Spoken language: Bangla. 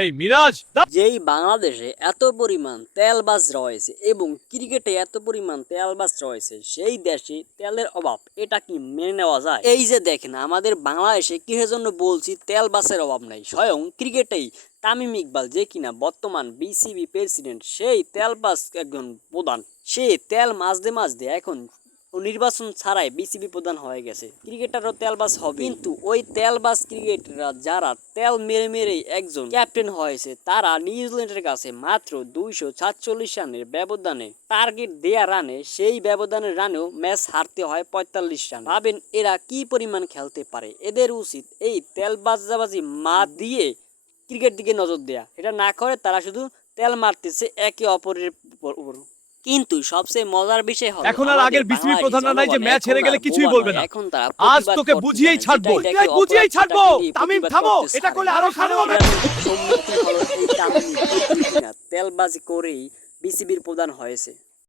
এই মিরাজ যেই বাংলাদেশে এত পরিমাণ তেলবাজ রয়েছে এবং ক্রিকেটে এত পরিমাণ তেলবাজ রয়েছে, সেই দেশে তেলের অভাব এটা কি মেনে নেওয়া যায়? এই যে দেখেন আমাদের বাংলাদেশে কিসের জন্য বলছি তেলবাজের অভাব নাই, স্বয়ং ক্রিকেটেই তামিম ইকবাল যে কিনা বর্তমান বিসিবি প্রেসিডেন্ট, সেই তেলবাজ একজন প্রধান, সে তেল মাঝদে মাঝদে এখন নির্বাচন ছাড়াই বিসিবি প্রধান হয়ে গেছে। ক্রিকেটারও তেলবাজ হবে, কিন্তু ওই তেলবাজ ক্রিকেটাররা যারা তেল মেরে মেরে একজন ক্যাপ্টেন হয়েছে, তারা নিউজিল্যান্ডের কাছে মাত্র 247 রানের ব্যবধানে টার্গেট দেয়া রানে, সেই ব্যবধানের রানেও ম্যাচ হারতে হয় 45 রান। ভাবেন এরা কি পরিমাণ খেলতে পারে? এদের উচিত এই তেলবাজাবাজি মা দিয়ে ক্রিকেট দিকে নজর দেয়া। এটা না করে তারা শুধু তেল মারতেছে একে অপরের উপর। কিন্তু সবচেয়ে মজার বিষয় হলো এখন আর আগের বিসিবি প্রধানরা নাই যে ম্যাচ হেরে গেলে কিছুই বলবে না। এখন তারা আজ তোকে বুঝিয়েই ছাড়বো, বুঝিয়েই ছাড়বো। তামিম থামো, এটা করলে আরো খারাপ হবে। সম্মুখীন হলো এই তামিম তেলবাজি করেই বিসিবির প্রধান হয়েছে।